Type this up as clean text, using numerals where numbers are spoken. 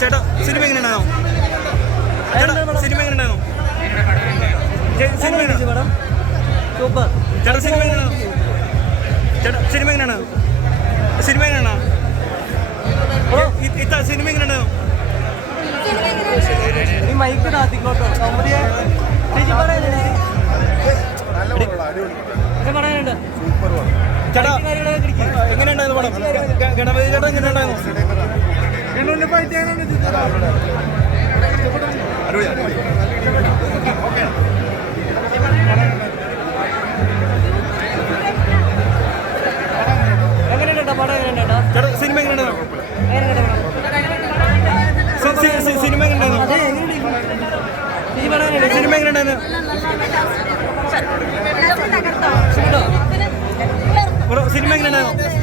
ചേട്ടാ സിനിമ എങ്ങനെയാണോ? സിനിമ എങ്ങനെയാണോ? സൂപ്പർ. ചേട്ടാ സിനിമ എങ്ങനെയാണോ? ചേട്ടാ സിനിമ എങ്ങനെയാണ്? സിനിമ എങ്ങനെയാണോ? ഇത്ത സിനിമ എങ്ങനെയാണോ? ഈ മൈക്ക് നാത്തിക്കോട്ടോ ചേച്ചി പറയാനുണ്ട്. ചേട്ടാ എങ്ങനെയുണ്ടായിരുന്നു പടം? ഗണപതി ചേട്ടാ എങ്ങനെയുണ്ടായിരുന്നു? എങ്ങനെയുണ്ടോ പടം? എങ്ങനെയുണ്ടോ ചേട്ടാ സിനിമ എങ്ങനെയുണ്ടായിരുന്നു? സിനിമ എങ്ങനെയുണ്ടായിരുന്നു? സിനിമ എങ്ങനെയുണ്ടായിരുന്നു? സിനിമ എങ്ങനെയുണ്ടായിരുന്നു?